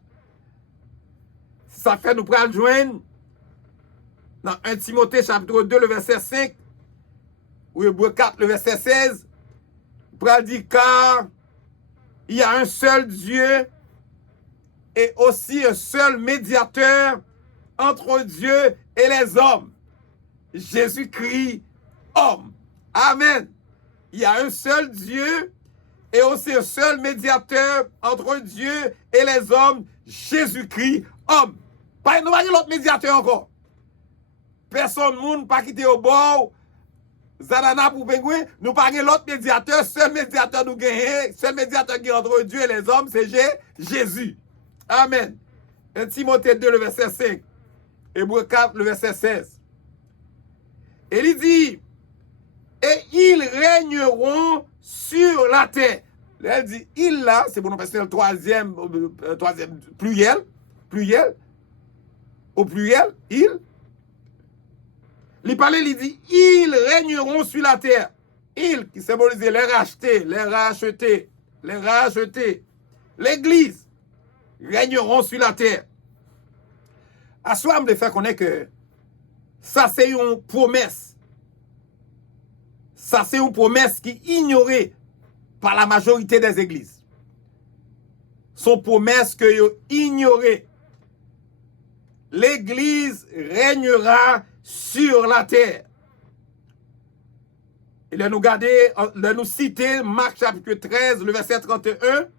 Ça fait nous prendre joindre dans 1 Timothée chapitre 2 le verset 5 ou Hébreux 4 le verset 16. Pour dire car il y a un seul Dieu et aussi un seul médiateur entre Dieu et les hommes. Jésus-Christ, homme. Amen. Il y a un seul Dieu et aussi un seul médiateur entre Dieu et les hommes. Jésus-Christ, homme. Pas nous pas l'autre médiateur encore. Personne monde pas quitter au bord. Zadana pour pingouin, nous pas l'autre médiateur, seul médiateur nous gagne, seul médiateur qui est entre Dieu et les hommes, c'est Jésus. Amen. 1 Timothée 2, le verset 5. Hébreux 4, le verset 16. Et il dit, et ils régneront sur la terre. Elle dit, il là, c'est pour nous passer le troisième pluriel, au pluriel, il. Il parlait, il dit, ils régneront sur la terre. Ils, qui symbolisent les rachetés, l'Église, régneront sur la terre. À soi, me fait connaître que ça, c'est une promesse. Ça, c'est une promesse qui est ignorée par la majorité des églises. Son promesse que vous ignorez. L'Église régnera sur la terre. Et là, nous citer Marc chapitre 13, le verset 31.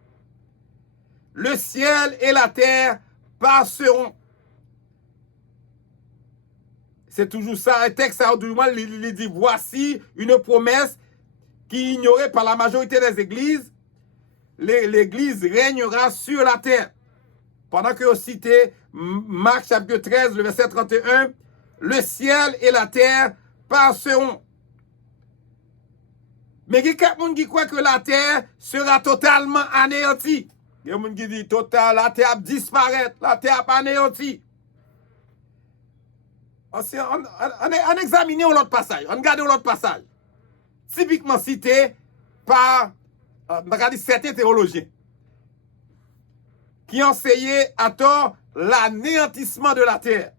Le ciel et la terre passeront. C'est toujours ça, un texte, il dit, voici une promesse qui est ignorée par la majorité des églises. L'église régnera sur la terre. Pendant que vous citez Marc chapitre 13, le verset 31, le ciel et la terre passeront. Mais il y a quelqu'un qui croit que la terre sera totalement anéantie. Il y a quelqu'un qui dit, la terre disparaître, la terre anéantie. On examine l'autre passage. On regarde l'autre passage. Typiquement cité par certains théologiens qui enseignaient à tort l'anéantissement de la terre.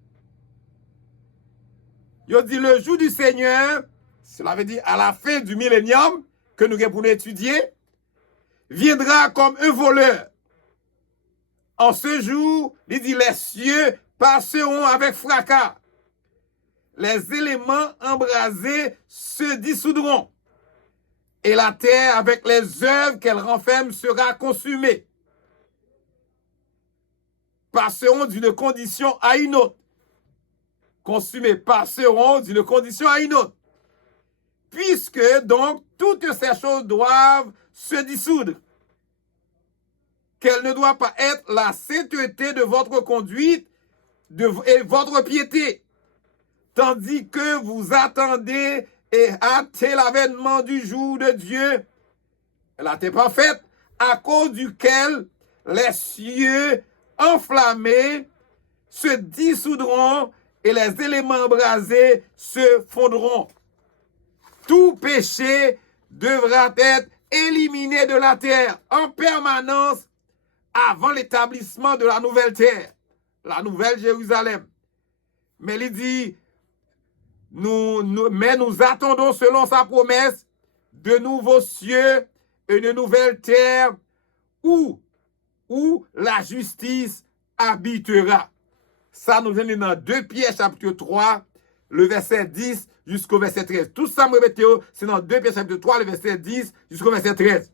Ils ont dit le jour du Seigneur, cela veut dire à la fin du millénium que nous allons étudier, viendra comme un voleur. En ce jour, il dit les cieux passeront avec fracas. Les éléments embrasés se dissoudront. Et la terre, avec les œuvres qu'elle renferme, sera consumée. Passeront d'une condition à une autre. Consumés, passeront d'une condition à une autre. Puisque, donc, toutes ces choses doivent se dissoudre. Qu'elle ne doit pas être la sainteté de votre conduite et votre piété. Tandis que vous attendez et hâtez l'avènement du jour de Dieu, la terre parfaite, à cause duquel les cieux enflammés se dissoudront et les éléments embrasés se fondront. Tout péché devra être éliminé de la terre en permanence avant l'établissement de la nouvelle terre, la nouvelle Jérusalem. Mais il dit, mais nous attendons selon sa promesse de nouveaux cieux et de nouvelles terres où la justice habitera. Ça nous vient dans 2 Pierre chapitre 3, le verset 10 jusqu'au verset 13. Tout ça, me répétez, c'est dans 2 Pierre chapitre 3, le verset 10 jusqu'au verset 13.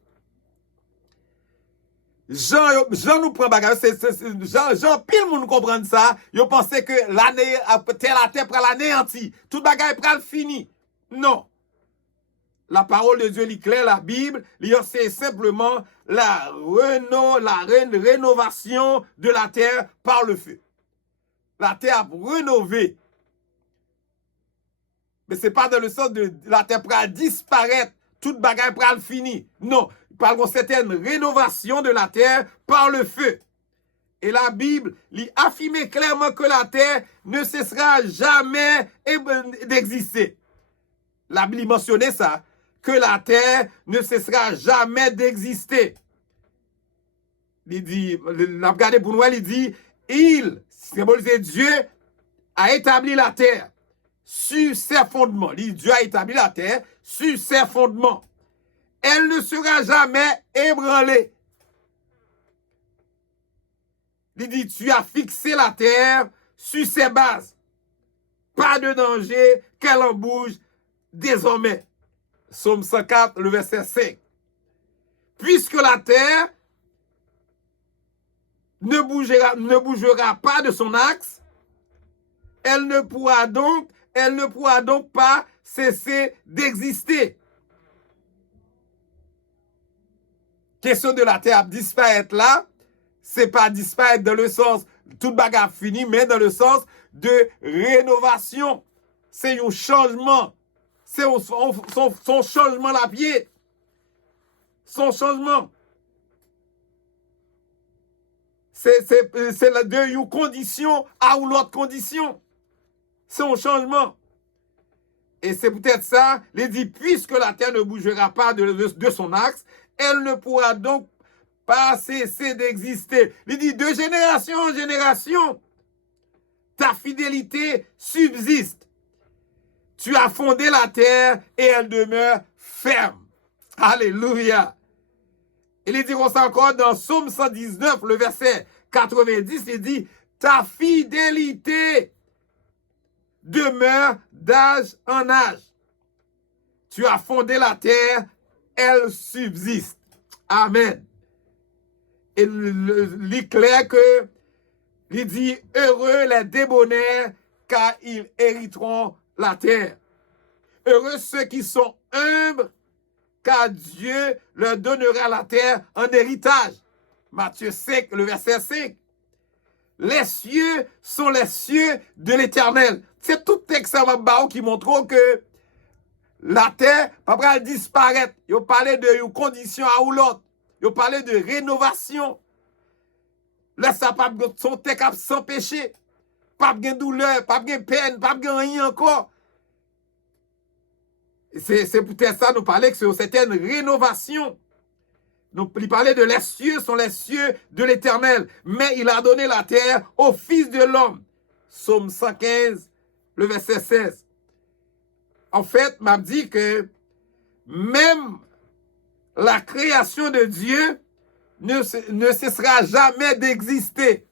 Jean nous prend bagage, Jean pile moun comprendre ça, yo pensait que l'année la terre pral anéanti, tout bagage pral fini. Non. La parole de Dieu est claire, la Bible, c'est simplement la rénovation de la terre par le feu. La terre a rénové. Mais c'est pas dans le sens de la terre pral disparaître, tout bagage pral fini. Non. Par une certaine rénovation de la terre par le feu. Et la Bible affirme clairement que la terre ne cessera jamais d'exister. La Bible mentionnait ça, que la terre ne cessera jamais d'exister. Il dit, la regardé pour nous, il dit, symbolisé Dieu, a établi la terre sur ses fondements. Il dit, Dieu a établi la terre sur ses fondements. Elle ne sera jamais ébranlée. Il dit, tu as fixé la terre sur ses bases. Pas de danger qu'elle en bouge désormais. Psaume 104, le verset 5. Puisque la terre ne bougera pas de son axe, elle ne pourra donc pas cesser d'exister. Question de la terre disparaître là, c'est pas disparaître dans le sens toute bagarre fini, mais dans le sens de rénovation. C'est un changement. C'est son changement la pied. Son changement. C'est de une condition à une autre condition. C'est un changement. Et c'est peut-être ça, il dit, puisque la terre ne bougera pas de son axe, elle ne pourra donc pas cesser d'exister. Il dit, de génération en génération, ta fidélité subsiste. Tu as fondé la terre et elle demeure ferme. Alléluia. Il dit comme ça encore dans Psaume 119, le verset 90, il dit, ta fidélité demeure d'âge en âge. Tu as fondé la terre, elle subsiste. Amen. Et il est clair que il dit, heureux les débonnaires, car ils hériteront la terre. Heureux ceux qui sont humbles, car Dieu leur donnera la terre en héritage. Matthieu 5, le verset 5. Les cieux sont les cieux de l'Éternel. C'est tout texte qui montre que la terre va pas disparaître. Il parlait de condition à ou l'autre. Il parlait de rénovation. Là, ça pas son texte sans péché. pas de douleur, pas de peine, pas de rien encore. C'est peut-être ça, nous parler que c'est une certaine rénovation. Donc, il parlait de les cieux sont les cieux de l'Éternel, mais il a donné la terre au Fils de l'homme. Psaume 115, le verset 16. En fait, m'a dit que même la création de Dieu ne cessera jamais d'exister.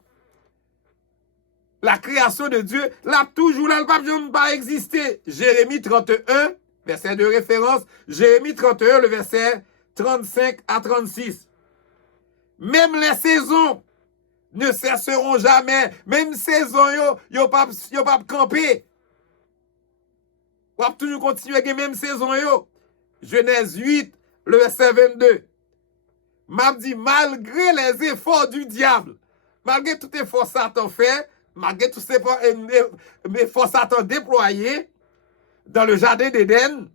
La création de Dieu, là, toujours là, le pape pas exister. Jérémie 31, verset de référence, Jérémie 31, le verset 35 à 36. Même les saisons ne cesseront jamais. Même saison, yo pas camper. On va toujours continuer avec les mêmes saisons. Genèse 8, le verset 22. M'a dit, malgré les efforts du diable, malgré tout effort Satan fait, malgré tous ces efforts Satan déployés dans le jardin d'Éden,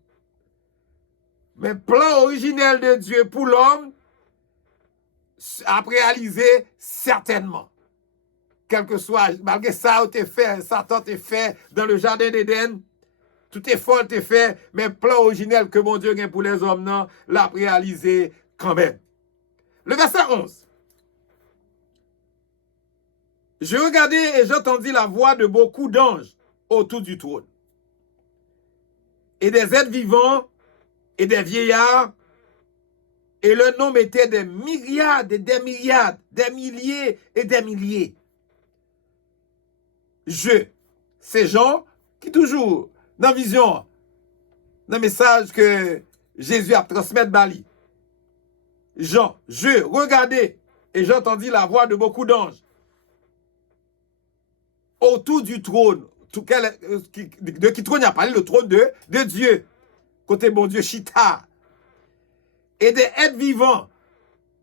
mais plan originel de Dieu pour l'homme a réalisé certainement. Quel que soit, malgré ça, Satan t'a fait dans le jardin d'Éden, tout effort t'a fait, mais plan originel que mon Dieu a pour les hommes, non, l'a réalisé quand même. Le verset 11. Je regardais et j'entendis la voix de beaucoup d'anges autour du trône, et des êtres vivants et des vieillards, et le nombre était des myriades et des myriades, des milliers et des milliers. Ces gens qui toujours, dans la vision, dans le message que Jésus a transmis Bali, je regardais et j'entendis la voix de beaucoup d'anges autour du trône. De qui trône il a parlé? Le trône de Dieu. Côté bon Dieu, Chita. Et des êtres vivants.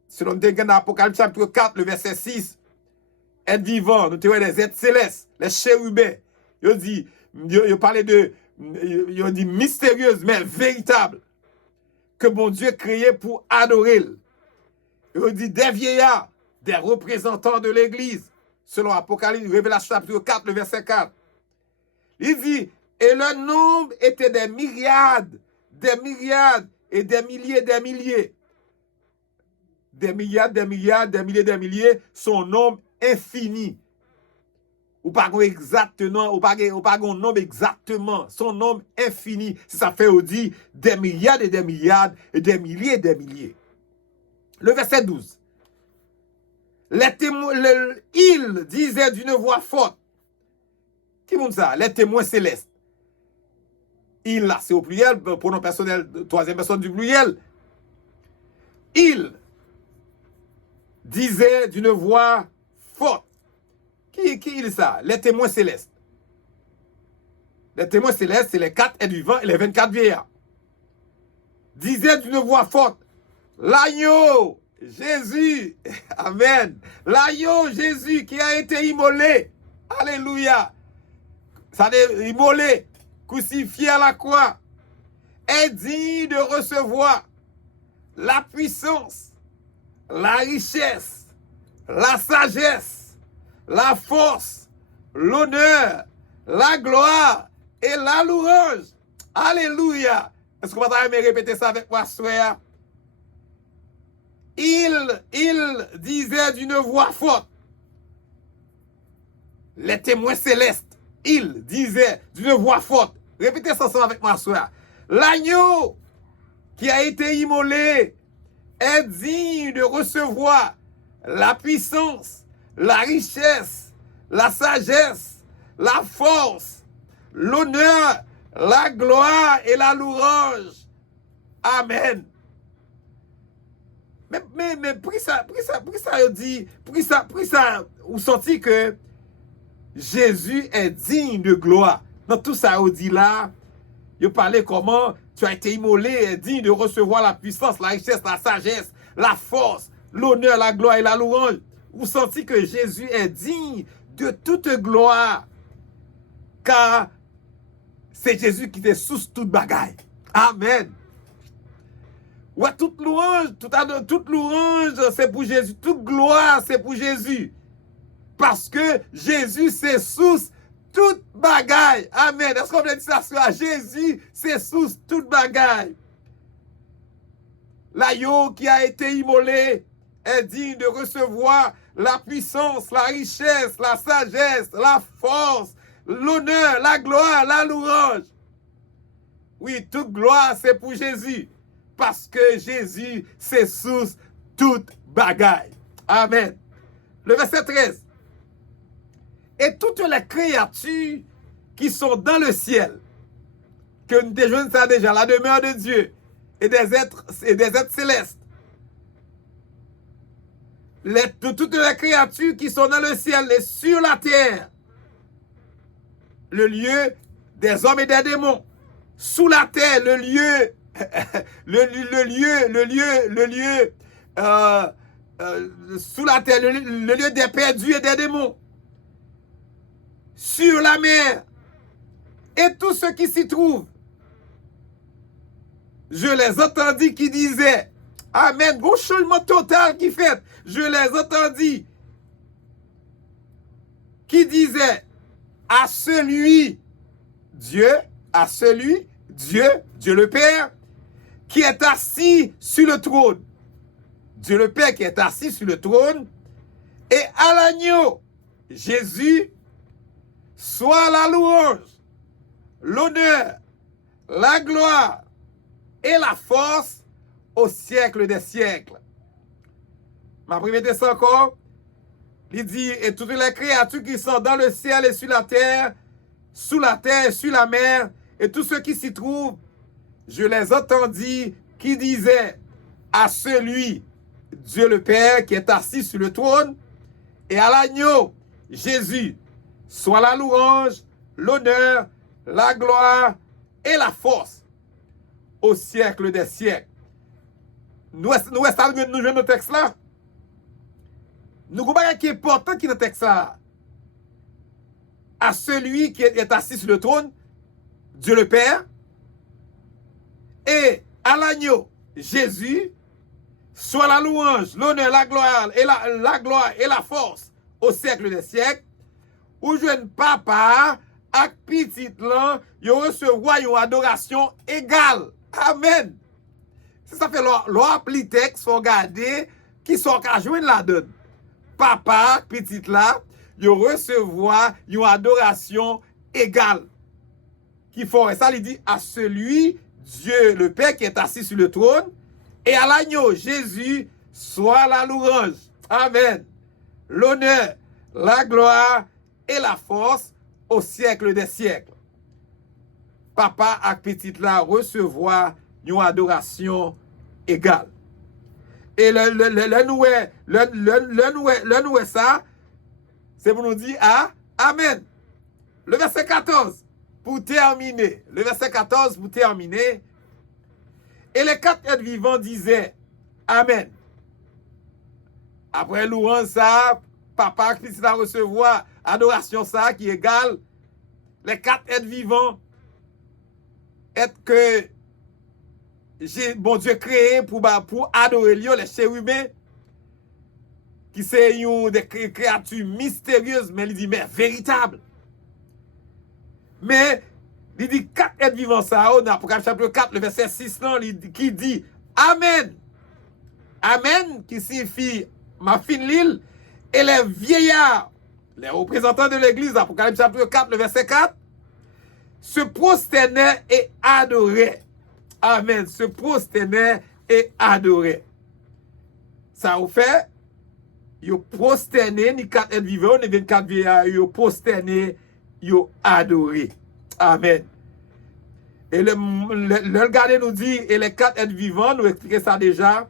Selon l'Apocalypse chapitre 4, le verset 6. Êtres vivants, nous avons des êtres célestes, les chérubins. Il parlait de, il dit mystérieuse, mais véritable. Que bon Dieu créé pour adorer. Il dit des vieillards, des représentants de l'Église. Selon Apocalypse, Révélation chapitre 4, le verset 4. Il dit, et le nombre était des myriades et des milliers, des milliers. Des milliards, des milliards, des milliers, des milliers, son nombre infini. Ou pas exactement, ou pas un nombre exactement, son nombre infini. Ça fait aussi des milliards et des milliards et des milliers et des milliers. Le verset 12. Il disait d'une voix forte. Qui montre ça? Les témoins célestes. Il, là, c'est au pluriel, pronom personnel, troisième personne du pluriel. Il disait d'une voix forte. Qui est ça? Les témoins célestes. Les témoins célestes, c'est les 4 êtres vivants et les 24 vieillards. Disait d'une voix forte, l'agneau, Jésus, amen, l'agneau Jésus qui a été immolé, alléluia, ça veut dire immolé, crucifié à la croix, est digne de recevoir la puissance, la richesse, la sagesse, la force, l'honneur, la gloire et la louange. Alléluia. Est-ce qu'on va me répéter ça avec moi, frère? Il disait d'une voix forte, les témoins célestes, il disait d'une voix forte, répétez ça ensemble avec moi, frère. L'agneau qui a été immolé est digne de recevoir la puissance, la richesse, la sagesse, la force, l'honneur, la gloire et la louange. Amen. Mais pour ça, vous sentez que Jésus est digne de gloire. Dans tout ça, on dit là, il parlait comment tu as été immolé, est digne de recevoir la puissance, la richesse, la sagesse, la force, l'honneur, la gloire et la louange. Vous sentez que Jésus est digne de toute gloire, car c'est Jésus qui est sous toute bagaille. Amen. Ouais, toute louange, c'est pour Jésus. Toute gloire, c'est pour Jésus. Parce que Jésus, c'est source toute bagaille. Amen. Est-ce qu'on peut dire ça sur Jésus, c'est sous toute bagaille. L'agneau qui a été immolé est digne de recevoir la puissance, la richesse, la sagesse, la force, l'honneur, la gloire, la louange. Oui, toute gloire, c'est pour Jésus. Parce que Jésus, c'est sous toute bagaille. Amen. Le verset 13. Et toutes les créatures qui sont dans le ciel, que nous déjeunons ça déjà, la demeure de Dieu, et des êtres célestes. Toutes les créatures qui sont dans le ciel et sur la terre, le lieu des hommes et des démons, sous la terre, le lieu sous la terre, le lieu des perdus et des démons, sur la mer, et tous ceux qui s'y trouvent. Je les entendis qui disaient, Amen, gros changement total qui fait. Je les entendis qui disaient, à celui, Dieu le Père, qui est assis sur le trône. Dieu le Père qui est assis sur le trône, et à l'agneau, Jésus, soit la louange, l'honneur, la gloire et la force au siècle des siècles. Ma première ça encore, il dit, et toutes les créatures qui sont dans le ciel et sur la terre et sur la mer, et tous ceux qui s'y trouvent, je les entendis qui disaient à celui, Dieu le Père, qui est assis sur le trône, et à l'agneau, Jésus, soit la louange, l'honneur, la gloire et la force au siècle des siècles. Nous jouons nos textes là. Nous avons un qui est important qui est dans le texte là. À celui qui est assis sur le trône, Dieu le Père, et à l'agneau, Jésus, soit la louange, l'honneur, la gloire et la force au siècle des siècles, où jeune papa ak petit lan, yo recevoir une adoration égale. Amen. Si ça fait l'or texte, faut regarder qui sont qu'à joindre la donne. Papa, petit là, yo recevoir une adoration égale. Qui font ça, il dit à celui, Dieu le Père qui est assis sur le trône, et à l'agneau, Jésus, soit la louange. Amen. L'honneur, la gloire et la force au siècle des siècles. Papa ak petit là recevoir une adoration égale. Et le noué ça, c'est pour nous dire Amen. Le verset 14, pour terminer. Le verset 14, pour terminer. Et les quatre êtres vivants disaient Amen. Après louange ça, papa qui va recevoir adoration ça qui est égale. Les quatre êtres vivants est que bon Dieu créé pour adorer les chérubins qui c'est des créatures mystérieuses, mais il dit mais véritables. Mais il dit quatre êtres vivants ça, dans Apocalypse chapitre 4, le verset 6, qui dit Amen. Amen, qui signifie ma fine l'île, et les vieillards, les représentants de l'église, Apocalypse chapitre 4, le verset 4, se prosternaient et adoraient. Amen. Se prosternaient et adoraient. Ça vous fait, ils prosterné, ni quatre êtres vivants, ni 24 vieillards, ils prosterné, ils adoré. Amen. Et le gardien nous dit, et les quatre êtres vivants, nous expliquons ça déjà,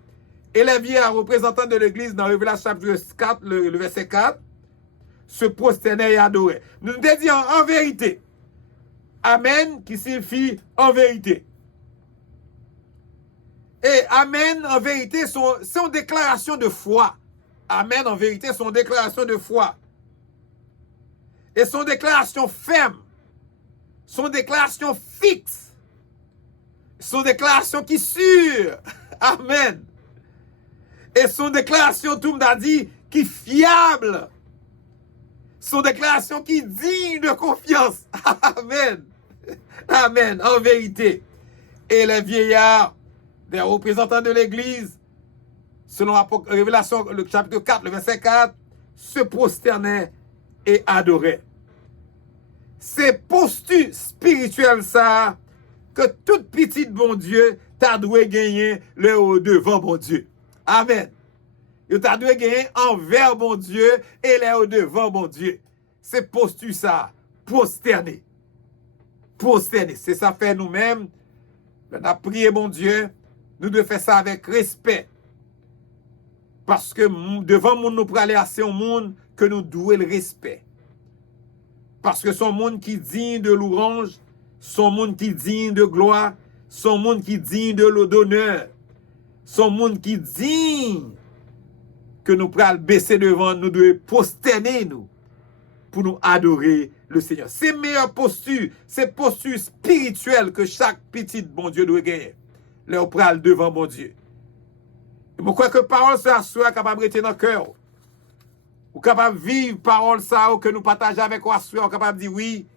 et les vieillards représentants de l'église dans Révélation chapitre 4, le verset 4, se prosternaient et adoraient. Nous disons en vérité. Amen qui signifie en vérité. Et Amen en vérité, c'est une déclaration de foi. Amen en vérité, c'est une déclaration de foi. Et son déclaration ferme. Son déclaration fixe. Son déclaration qui sûre. Amen. Et son déclaration, tout le monde a dit, qui fiable. sont déclarations qui dignent de confiance. Amen. Amen, en vérité. Et les vieillards, des représentants de l'Église, selon Révélation, le chapitre 4, le verset 4, se prosternaient et adoraient. C'est posture spirituelle ça, que toute petite bon Dieu t'a dû gagner le haut devant bon Dieu. Amen. Il t'a dû gagner envers bon Dieu et le haut devant bon Dieu. C'est posture ça, prosterner. Prosterner, c'est ça fait nous-mêmes. On a prié bon Dieu, nous devons faire ça avec respect. Parce que devant nous, nous pouvons aller assez au monde que nous douons le respect. Parce que son monde qui digne de louange, son monde qui digne de gloire, son monde qui digne de d'honneur, son monde qui digne que nous pouvons baisser devant, nous devons prosterner nous pour nous adorer le Seigneur. C'est meilleure posture, c'est posture spirituelle que chaque petit bon Dieu doit gagner. Là, on prend devant bon Dieu. Et je crois que parole ça soit capable de rester dans le cœur. Ou capable de vivre parole ça ou que nous partageons avec toi, ou capable de dire oui,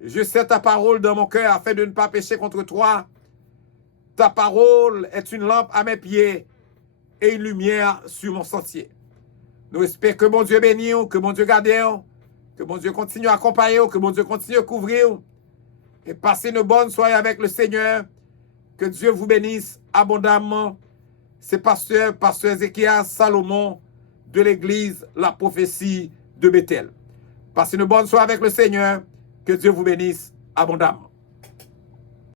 je sais ta parole dans mon cœur afin de ne pas pécher contre toi. Ta parole est une lampe à mes pieds et une lumière sur mon sentier. Nous espérons que mon Dieu bénisse, que mon Dieu garde, que mon Dieu continue à accompagner, que mon Dieu continue à couvrir. Et passez une bonne soirée avec le Seigneur. Que Dieu vous bénisse abondamment. C'est pasteur Ézéchias Salomon de l'église La Prophétie de Bethel. Passez une bonne soirée avec le Seigneur. Que Dieu vous bénisse abondamment.